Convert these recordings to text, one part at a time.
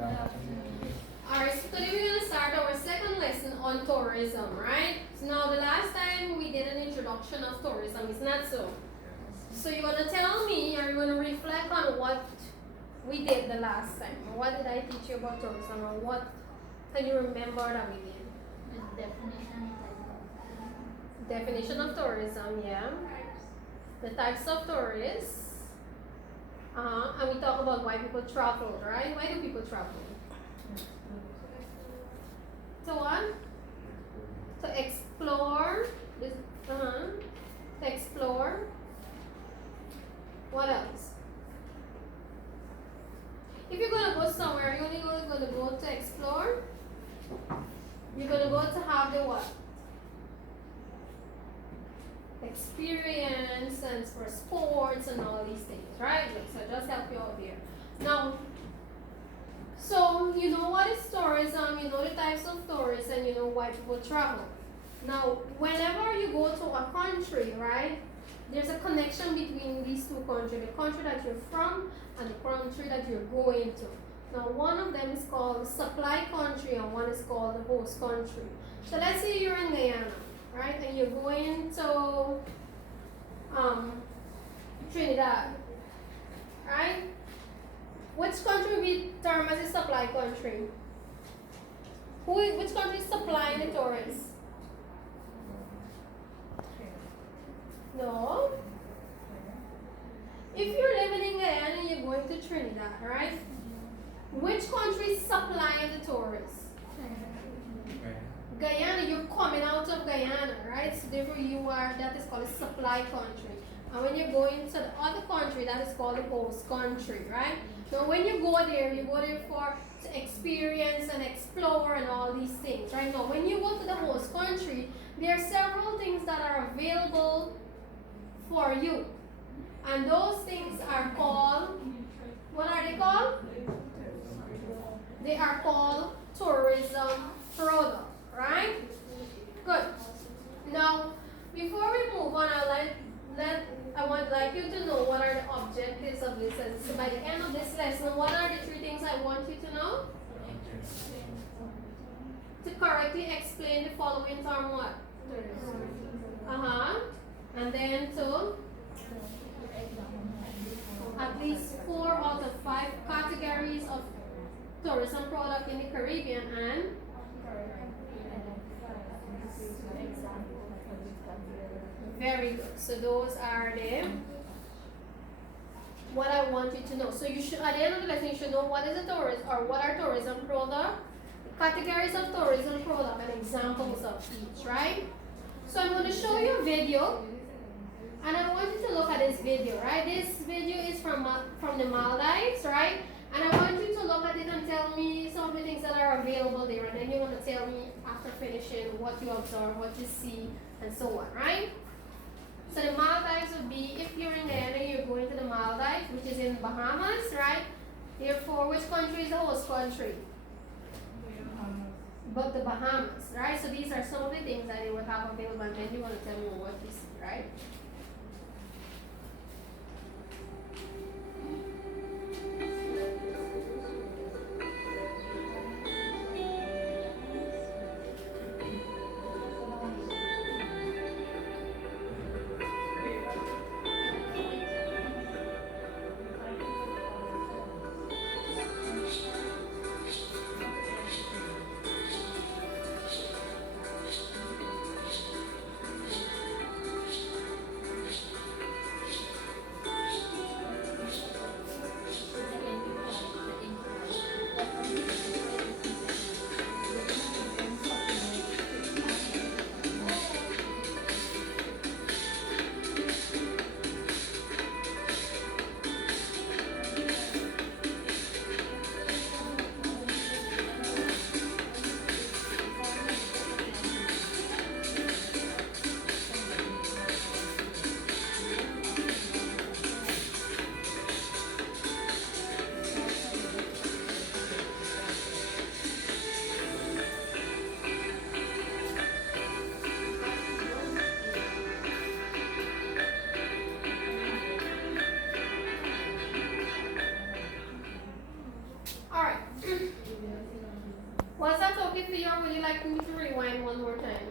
Alright, so today we're going to start our second lesson on tourism, right? So now the last time we did an introduction of tourism, isn't that so? So you're going to tell me, or you're going to reflect on what we did the last time. What did I teach you about tourism, or what can you remember that we did? The definition. Definition of tourism, yeah. The types of tourists. And we talk about why people travel, right? Why do people travel? To what? To explore. This, to explore. What else? If you're gonna go somewhere, you're only gonna go to explore. You're gonna go to have the what? Experience and for sports and all these things, right? So just help you out here. Now, so you know what is tourism, you know the types of tourists, and you know why people travel. Now, whenever you go to a country, right, there's a connection between these two countries, the country that you're from and the country that you're going to. Now, one of them is called the supply country and one is called the host country. So let's say you're in Guyana, right, and you're going to Trinidad, right? Which country we term as a supply country? Which country is supplying the tourists? No. If you're living in Guyana and you're going to Trinidad, right? Which country is supplying the tourists? Guyana, you're coming out of Guyana, right? So therefore that is called a supply country. And when you're going to the other country, that is called the host country, right? Now when you go there for to experience and explore and all these things, right? Now when you go to the host country, there are several things that are available for you. And those things are called, what are they called? They are called tourism products. Right? Good. Now, before we move on, I would like you to know what are the objectives of this lesson. So by the end of this lesson, what are the three things I want you to know? To correctly explain the following term what? And then to at least 4 out of 5 categories of tourism product in the Caribbean and very good. So those are what I want you to know. So you should, at the end of the lesson, you should know what is a tourist or what are tourism product, categories of tourism product, and examples of each, right? So I'm going to show you a video, and I want you to look at this video, right? This video is from the Maldives, right? And I want you to look at it and tell me some of the things that are available there, and then you want to tell me after finishing what you observe, what you see, and so on, right? So the Maldives would be, if you're in Guyana, you're going to the Maldives, which is in Bahamas, right? Therefore, which country is the host country? But the Bahamas, right? So these are some of the things that they would have available, and then you want to tell me what you see, right? Was that okay for you, or would you like me to rewind one more time?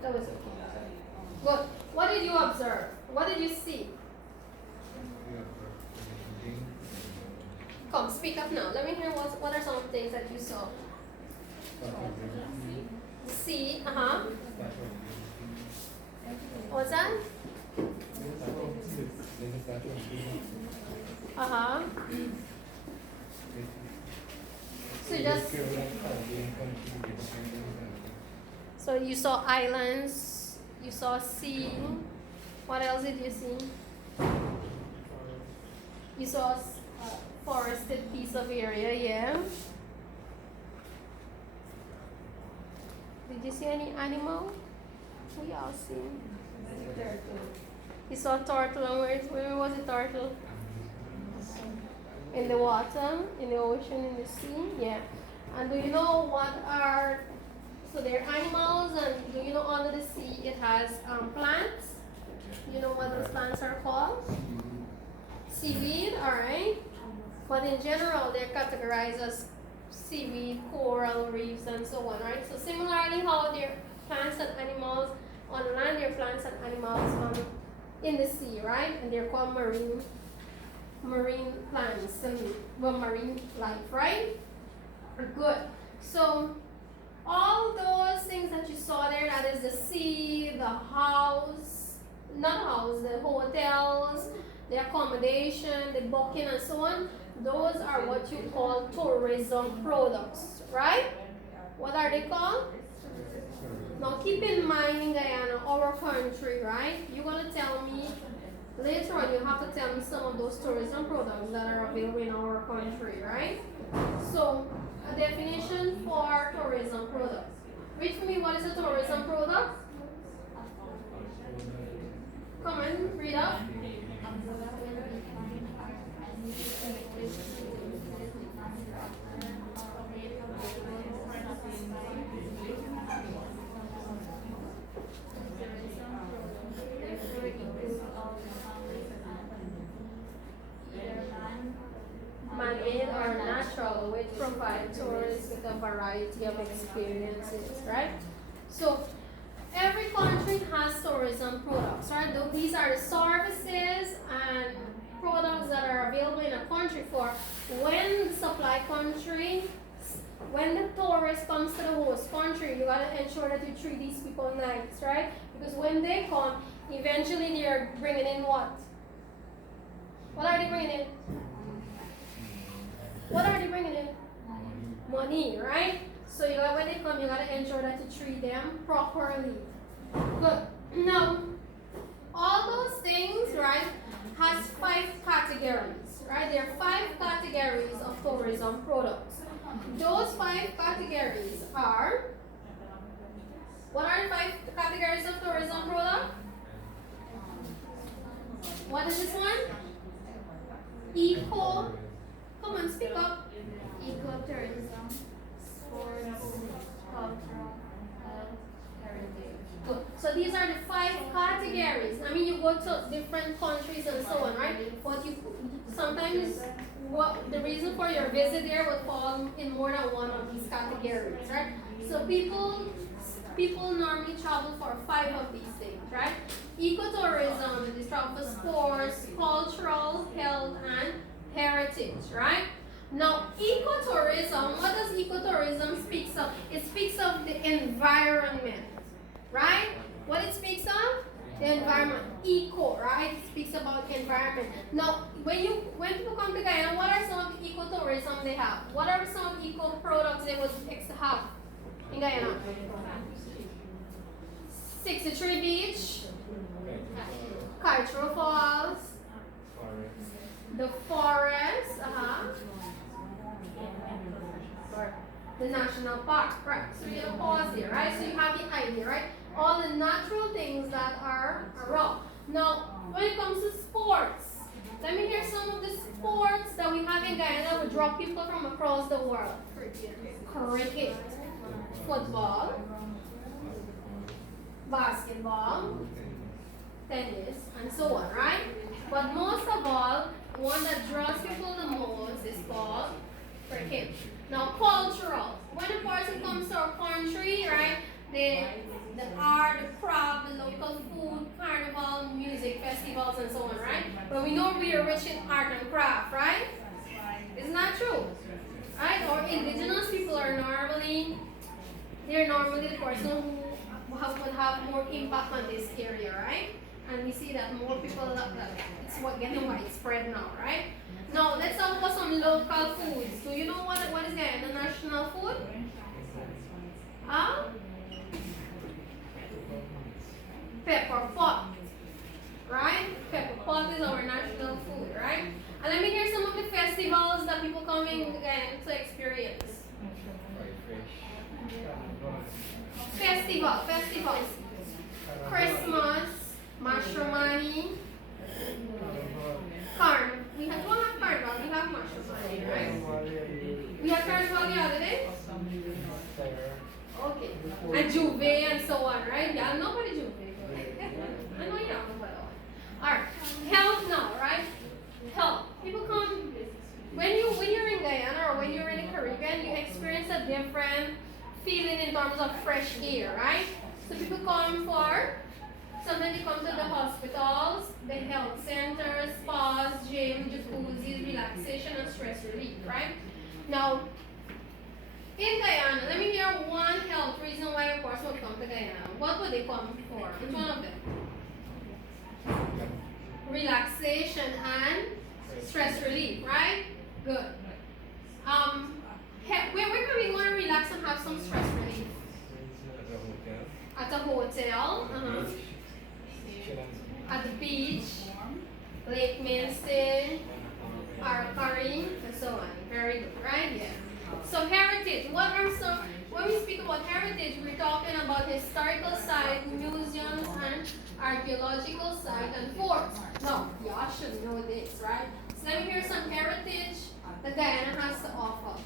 That was okay. Good. What did you observe? What did you see? Come, speak up now. Let me hear what are some of the things that you saw. See, What's that? So you saw islands, you saw sea. What else did you see? You saw a forested piece of area, yeah. Did you see any animal? We all seen. You saw a turtle, and where was the turtle? In the water, in the ocean, in the sea, yeah. And do you know what are, so they're animals, and do you know under the sea it has plants? You know what those plants are called? Seaweed, alright. But in general, they're categorized as seaweed, coral reefs, and so on, right? So similarly, how they're plants and animals on land, they're plants and animals in the sea, right? And they're called marine plants and marine life, right? Good. So all those things that you saw there, that is the sea, the house, not house, the hotels, the accommodation, the booking, and so on, those are what you call tourism products, right? What are they called? Now keep in mind, in Guyana, our country, right? You're going to tell me, later on you have to tell me some of those tourism products that are available in our country, right? So, a definition for tourism product. Read for me, what is a tourism product? Come on, read up. Man-made or natural, which provide tourists with a variety of experiences, right? So every country has tourism products, right? These are the services and products that are available in a country for when the supply country, when the tourist comes to the host country, you gotta ensure that you treat these people nice, right? Because when they come, eventually they're bringing in what? What are they bringing in? What are they bringing in? Money, right? So you got, when they come, you gotta ensure that you treat them properly. Good. Now, all those things, right, has 5 categories, right? There are 5 categories of tourism products. Those 5 categories are, what are the 5 categories of tourism product? What is this one? Eco. Come on, speak up. Ecotourism, sports, cultural, health, heritage. Good. So these are the 5 categories. I mean, you go to different countries and so on, right? But you sometimes the reason for your visit there would fall in more than one of these categories, right? So people normally travel for 5 of these things, right? Ecotourism, they travel for sports, cultural, health, and heritage, right? Now, ecotourism, what does ecotourism speak of? It speaks of the environment, right? What it speaks of? The environment. Eco, right? It speaks about the environment. Now, when people come to Guyana, what are some of the ecotourism they have? What are some of the eco products they would have in Guyana? 63 Beach, Cultural Falls, the forest, the national park, right? So you have pause here, right? So you have the idea, right? All the natural things that are around. Now, when it comes to sports, let me hear some of the sports that we have in Guyana that would draw people from across the world. Cricket, football, basketball, tennis, and so on, right? But most of all, one that draws people the most is called cricket. Now, cultural. When a person comes to our country, right, the art, the craft, the local food, carnival, music, festivals, and so on, right? But we know we are rich in art and craft, right? Isn't that true? Right? Or indigenous people are they're normally the person who would have more impact on this area, right? And we see that more people, it's getting widespread now, right? Now, let's talk about some local foods. Do you know what is the national food? Huh? Pepper pot, right? Pepper pot is our national food, right? And let me hear some of the festivals that people coming to experience. Festivals. Christmas, Mashramani, Carnival. We don't have Carnival, we have Mashramani, right? We had Carnival the other day? Okay. And Juve and so on, right? Yeah, nobody Juve. I know you don't know about all. Alright. Health now, right? Health. People come when you're in Guyana or when you're in the Caribbean, you experience a different feeling in terms of fresh air, right? So people come for sometimes they come to the hospitals, the health centers, spas, gyms, jacuzzis, relaxation and stress relief, right? Now in Guyana, let me hear one health reason why a person would come to Guyana. What would they come for? Which one of them? Relaxation and stress relief, right? Good. Where can we go and relax and have some stress relief? At a hotel. At the beach. Lake Mainstay. Arakaring, and so on. Very good, right? Yeah. So heritage. When we speak about heritage, we're talking about historical sites, museums, and archaeological sites and forts. No, y'all should know this, right? So let me hear some heritage that Guyana has to offer.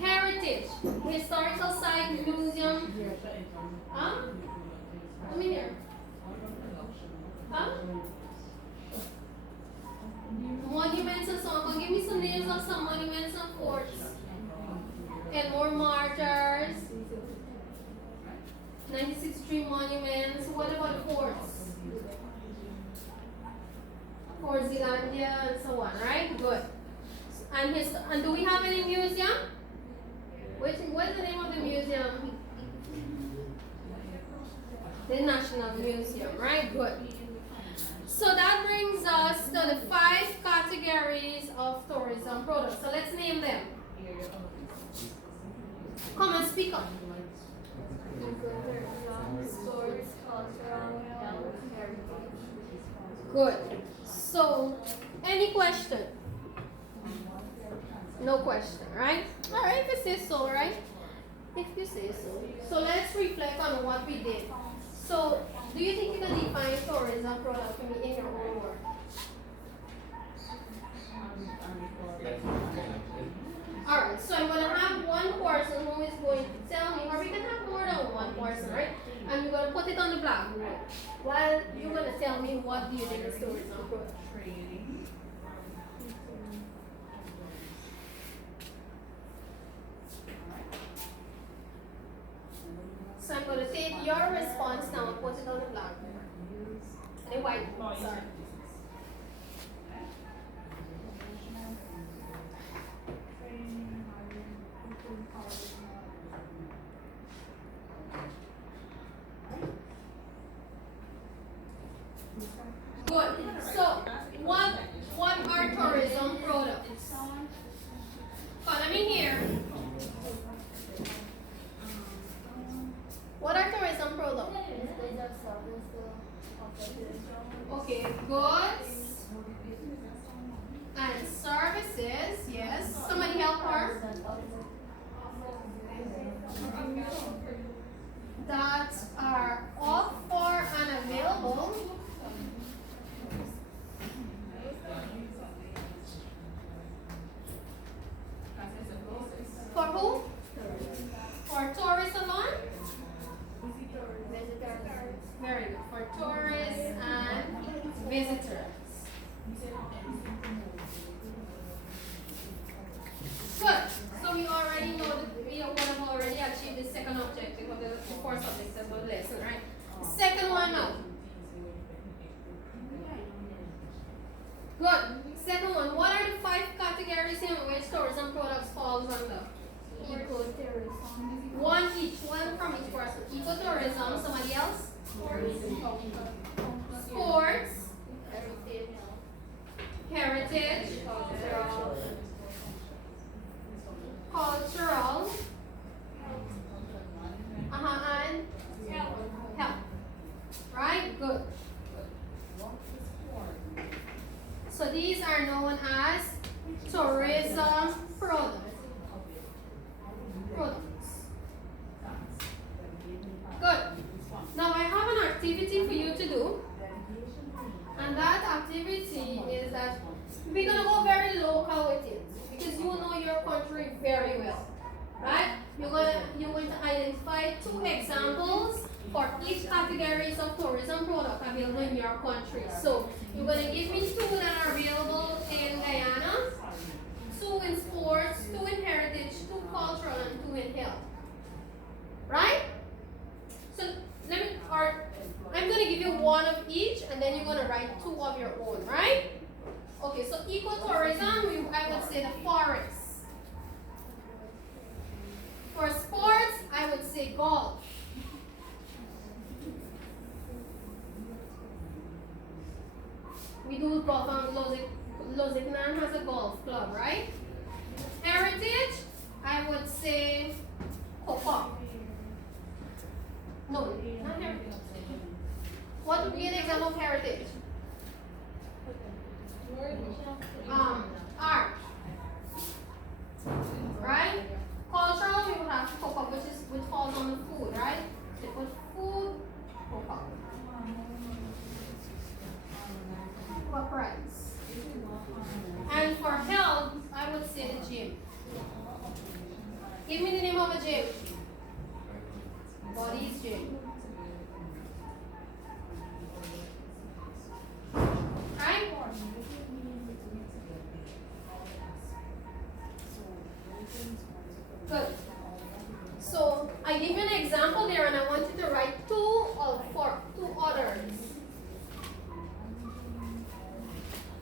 Heritage, historical site, museum. Huh? Let me hear. Huh? Monuments and so on. Give me some names of some monuments and forts. And more martyrs. 1963 monuments. What about forts? Fort Zealandia and so on, right? Good. And do we have any museum? What's the name of the museum? The National Museum, right? Good. So that brings us to the 5 categories of tourism products. So let's name them. Come and speak up. Sports, cultural, health, heritage. Good. So, any question? No question, right? Alright, if you say so, right? If you say so. So let's reflect on what we did. So, do you think you can define tourism product for me in your own words? Alright, so I'm going to have one person who is going to tell me, or we can have more than one person, right? And you're going to put it on the blackboard. While you're going to tell me what do you think is tourism product. So I'm going to take your response now and put it on the blackboard. And the whiteboard, sorry. Good. So, what are tourism products? Follow me here. What are tourism products? Okay, goods and services. Yes. Somebody help her. That are offered and available. For who? For tourists alone? Very good. For tourists and visitors. Good. Second one, what are the 5 categories in which tourism products falls under? Ecotourism. One each, one from each person. Ecotourism, somebody else? Sports, heritage, cultural, and health. Right? Good. So these are known as tourism products. Good. Now I have an activity for you to do. And that activity is that we're gonna go very local with it because you know your country very well. Right? You're going to identify 2 examples for each categories of tourism product available in your country. So you're going to give me 2 that are available in Guyana, 2 in sports, 2 in heritage, 2 cultural, and 2 in health. Right? So I'm going to give you 1 of each, and then you're going to write 2 of your own. Right? Okay. So ecotourism, I would say the forest. For sports, I would say golf. We do golf, and Lozignan has a golf club, right? Heritage, I would say Copa. No, not heritage. What would be an example of heritage? Art. Right? Cultural, we would have Copa, which falls on the food, right? They put food, Copa. What price? And for health, I would say the gym. Give me the name of a gym. Body's gym. Right? Good. So I give you an example there, and I want you to write 2 or 2 others.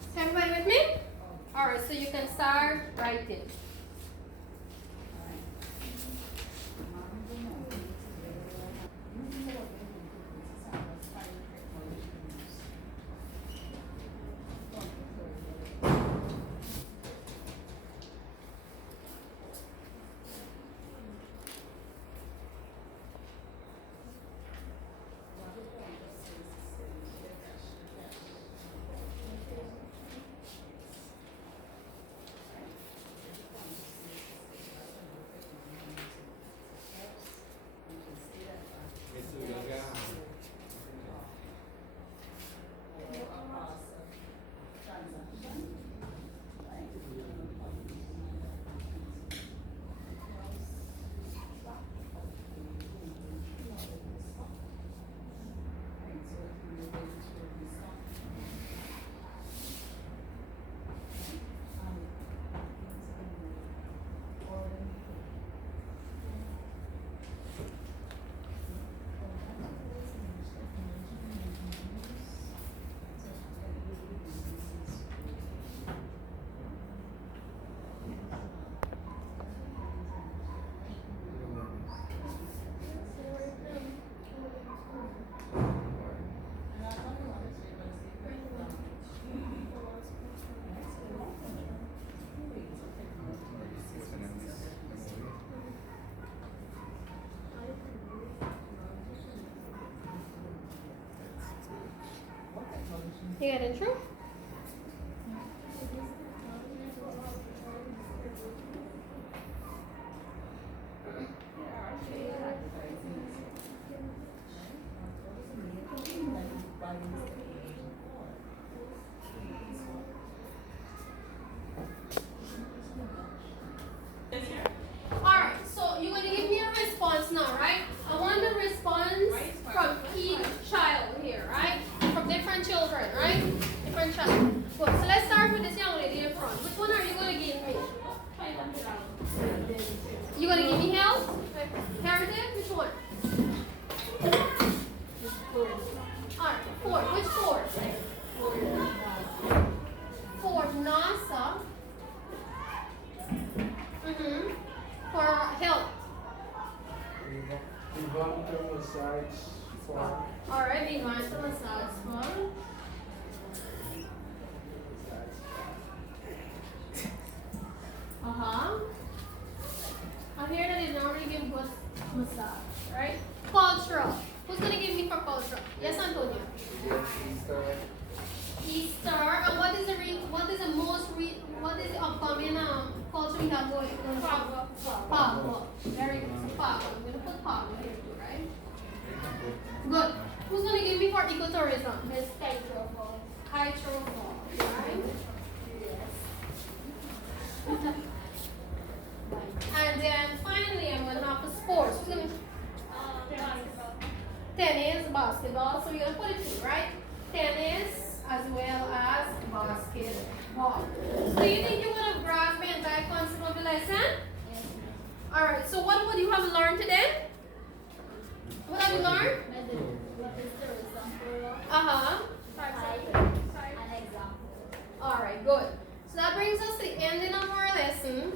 Is everybody with me? Alright, so you can start writing. You got intro? Alright, so you're going to give me a response now, right? I want the response from each child here, right? From different children, right? Different Papa. Very good. So Papa. I'm gonna put Papa here too, right? Good. Who's gonna give me for ecotourism? Miss Kiteroval. Hydroval, right? And then finally, I'm gonna have for sports. Who's gonna Basketball. tennis, basketball. So you're gonna put it two, right? Tennis as well as basketball. So you think you would have grasped the entire concept of the lesson? Yes. Alright, so what would you have learned today? What have you learned? What is the example of? Uh-huh. An example. Alright, good. So that brings us to the ending of our lesson.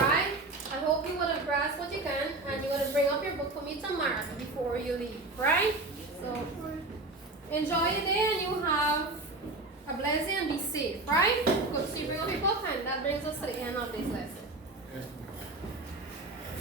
Right? I hope you would have grasped what you can and you would have bring up your book for me tomorrow before you leave. Right? So enjoy your day and you have a blessing and be safe. Right? Good. So you bring up your book and that brings us to the end of this lesson.